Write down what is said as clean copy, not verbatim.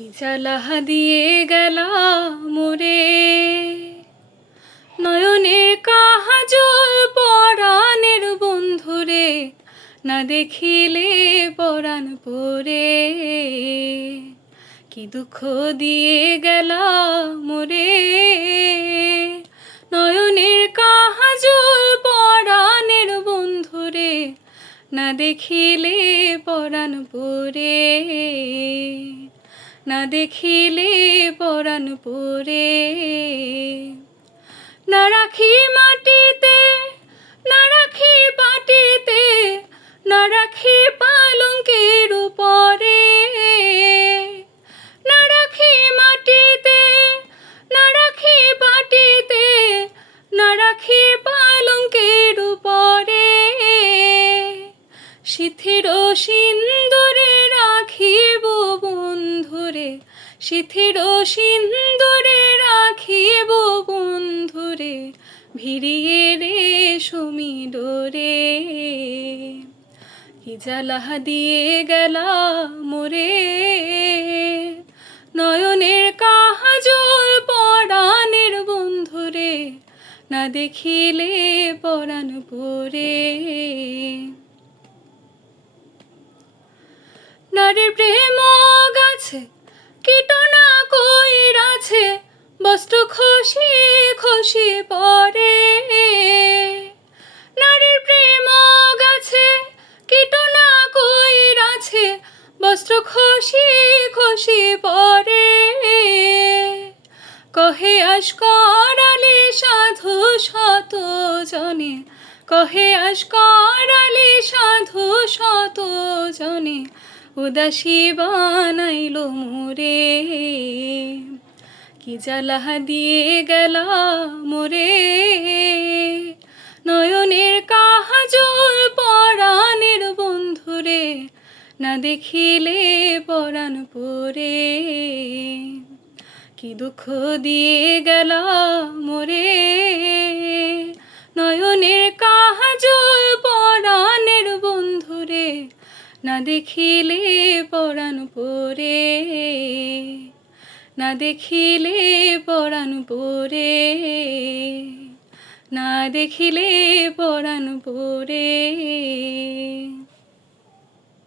কি জ্বালা দিয়ে গেলা মোরে, নয়নের কাজল পরাণের বন্ধুরে, না দেখিলে পরাণ পরে। কি দুঃখ দিয়ে গেলা মোরে, নয়নের কাজল পরাণের বন্ধুরে, না দেখিলে পরাণ পরে, না দেখিলে পরাণ পরে। না রাখি মাটিতে, না রাখি পাটিতে, না রাখি পালঙ্কের উপরে। না রাখি মাটিতে, না রাখি পাটিতে, না রাখি পালঙ্কের উপরে। সিথির সিন্দুরে রাখিব বন্ধুরে, সিথির সিন্দুরে রাখিব বন্ধুরে, ভিড়িয়ে রেশমি ডোরে। কি জ্বালা দিয়ে গেলা মোরে, নয়নের কাজল পরাণের বন্ধুরে, না দেখিলে পরাণ পরে। নারীর প্রেম গাছে কীটনা কইরাছে, বস্ত্র খসি খসি পরে। নারীর প্রেম গাছে কীটনা কইরাছে, বস্ত্র খসি খসি পরে। কহে আস করালে সাধু শত জনে, কহে আস করালে সাধু শত জনে, উদাসী বানাইল মোরে। কি জ্বালা দিয়ে গেলা মোরে, নয়নের কাজল পরাণের বন্ধুরে, না দেখিলে পরাণ পরে। কি দুঃখ দিয়ে গেলা মোরে, নয়নের কাজল পরাণের বন্ধুরে, না দেখিলে পরাণ পরে, না দেখিলে পরাণ পরে, না দেখিলে পরাণ পরে।